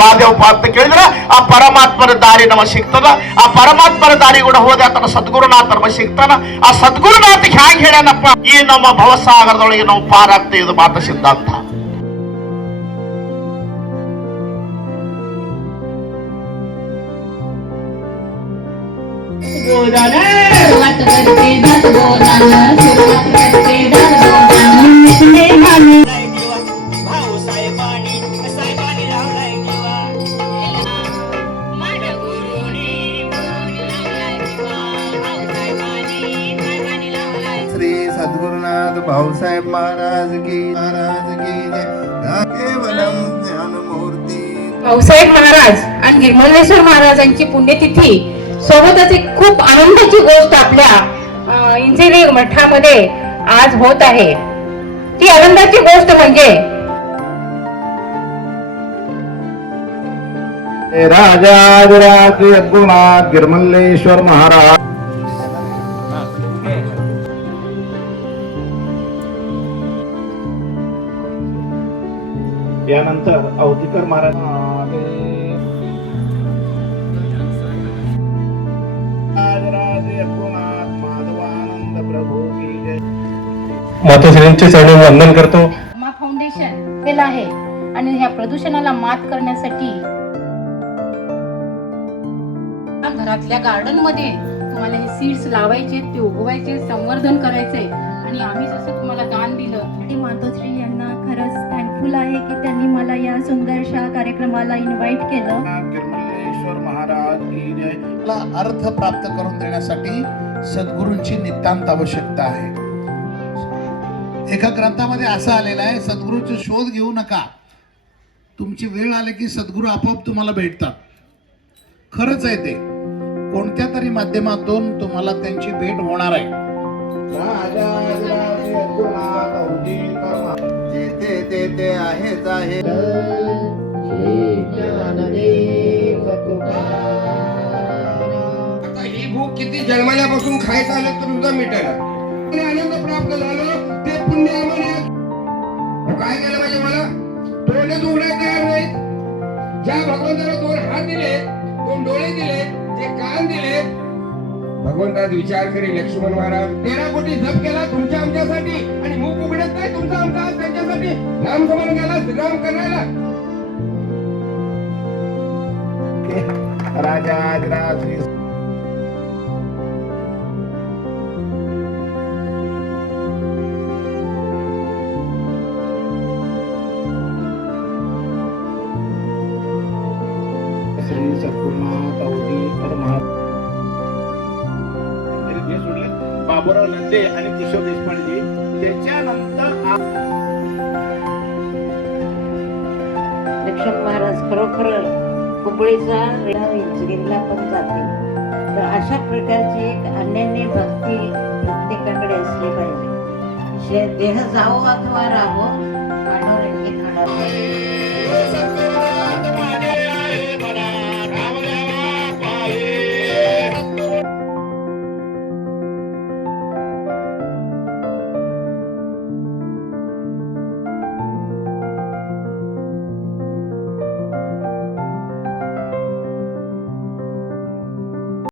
ಹೋದೆವಪ್ಪ ಅಂತ ಕೇಳಿದ್ರೆ ಆ ಪರಮಾತ್ಮನ ದಾರಿ ನಮಗೆ ಸಿಗ್ತದ. ಆ ಪರಮಾತ್ಮನ ದಾರಿ ಕೂಡ ಹೋದ ಆತನ ಸದ್ಗುರುನಾಥ ನಮಗೆ ಸಿಗ್ತಾನ ಆ ಸದ್ಗುರುನಾಥ ಹ್ಯಾಂಗ ಹೇಳ್ಯಾನಪ್ಪ? ಈ ನಮ್ಮ ಭವಸಾಗರದೊಳಗೆ ನಾವು ಪಾರಾಗ್ತೇವೆ ಇದು ಮಾತ ಸಿದ್ಧಾಂತ. ಗೋದಾನ सद्गुरुनाथ भाऊसाहेब महाराज की महाराज की जय. केवलम ज्ञानमूर्ती. भाऊसाहेब महाराज आणि निर्मलेश्वर महाराजांची पुण्यतिथी. सोबतच एक खूप आनंदाची गोष्ट आपल्या इंजिनिअरिंग मठामध्ये आज होत आहे. ती आनंदाची गोष्ट म्हणजे राजाधिराज यद्गुणाथ गिरमल्लेश्वर महाराज. यानंतर अवधीकर महाराज मातोश्रींचे चरणी वंदन करतो. मा फाउंडेशन केलं आहे आणि ह्या प्रदूषणाला मात करण्यासाठी घरातल्या गार्डनमध्ये तुम्हाला हे सीड्स लावायचे ते उगवायचे संवर्धन करायचे आणि आम्ही जसं तुम्हाला दान दिलं आणि मातोश्री यांना खरंच थँकफुल आहे की त्यांनी मला या सुंदरशा कार्यक्रमाला इन्व्हाइट केलं महाराज की जय ला अर्थ प्राप्त करून देण्यासाठी सद्गुरूंची नितांत आवश्यकता आहे एका ग्रंथामध्ये असं आलेलं आहे सद्गुरूचे शोध घेऊ नका तुमची वेळ आली की सद्गुरू आपोआप तुम्हाला भेटतात खरंच आहे ते कोणत्या तरी माध्यमातून तुम्हाला त्यांची भेट होणार आहे जेथे तेथे आहेच आहे. आता ही भूक किती जन्मल्यापासून खायचं आलं तर सुद्धा मिटायला आनंद प्राप्त झालो ते पुण्य आम्हाला. काय केलं पाहिजे मला? तोंडच उघडायला तयार नाही ज्या भगवंताला दोन हात दिले दोन डोळे दिले जे कान दिले भगवंतात विचार करी लक्ष्मण महाराज तेरा कोटी जप केला तुमच्या आमच्यासाठी आणि मुख उघडत नाही तुमचा आमचा त्यांच्यासाठी. नाम समान श्रीराम करायला. राजाधिराज श्री सद्गुरुनाथ अवधीकर महाराज बाबुराव नंदे आणि किशोर देशपांडे. त्याच्यानंतर आ- लक्ष्मण महाराज खरोखर कुबळीचा इंजिनिअरिंगला पण जाते. तर अशा प्रकारची एक अन्यान्य भक्ती प्रत्येकाकडे असली पाहिजे. देह जावो अथवा राहो आडोरंगी खाणार